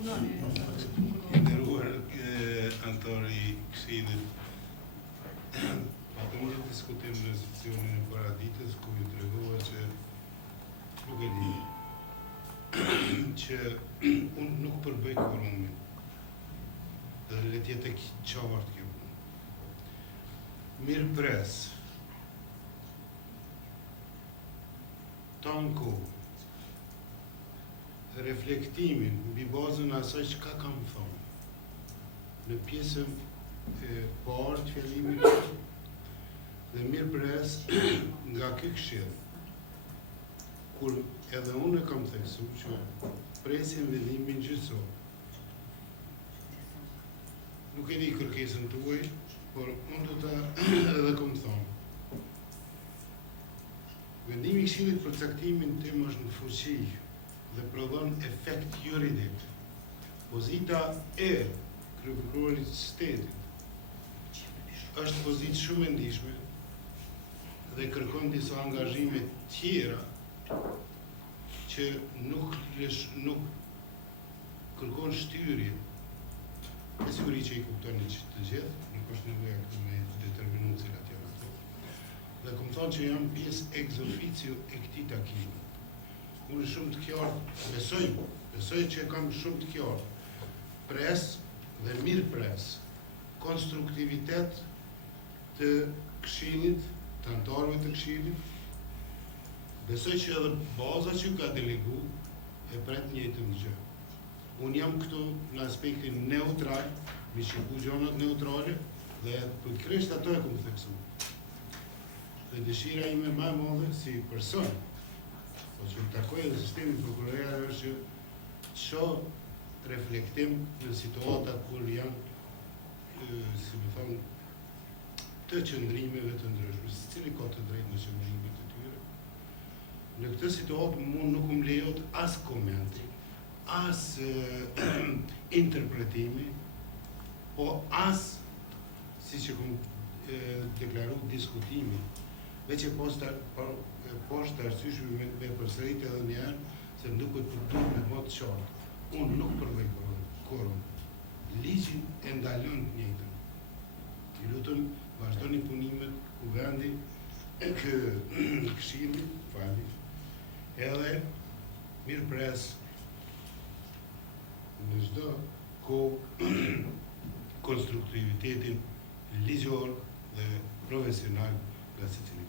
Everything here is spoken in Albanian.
Nderuar anëtori i Këshillit, patëm një diskutim në sesionin e paraditës ku ju tregova që nuk e di që unë nuk përbëj kvorumin dhe le të jetë qartë kjo punë. Mirë pres tanko reflektimin mbi bazën e asaj çka kam thënë në pjesën e parë të fillimit dhe mirë pres nga ky këshill kur edhe unë kam theksuar që presim vendimin gjyqësor. Nuk e di kërkesën tuaj, por unë do ta edhe kam thënë. Vendimi i Këshillit për caktimin tim është në fuqi dhe prodhon efekt juridik. Pozita e kryeprokurorit të shtetit është pozitë shumë e ndihshme dhe kërkon disa angazhime tjera që nuk kërkon shtyrje. Me siguri që i kuptoni të gjithë, nuk është nevoja këtu me determinu cilat janë ato. Dhe kom thonë që jam pjesë ex officio e këtij takimi. Unë shumë të qartë, besoj që kam shumë të qartë pres dhe mirë pres, konstruktivitet të Këshillit, të anëtarëve të Këshillit. Besoj që edhe baza që ka delegu e pret njëjtën gjë. Unë jam këtu në aspektin neutral, me shiku gjonat neutrale dhe pikërisht ato e kam theksuar. Dhe dëshira ime më e madhe si person, po që më takoj edhe sistemi prokuroria është që shoh reflektim në situata kur janë, si më thonë, të qëndrimeve të ndryshme, secili ka të drejtë në qëndrimet e tyre. Në këtë situatë mund nuk më lejohet as komenti, as interpretimi, po as, si që kom deklaru, diskutimi, veç e poshtë arsyeshme me përsërit edhe njerë, se duket për duhet me mod qartë. Unë nuk përbëj korum. Ligjin e ndalon të njëjtën. I lutem vazhdoni punimet ku vendi e Këshilli, edhe mirë pres në çdo kohë konstruktivitetin ligjor dhe profesional nga secili.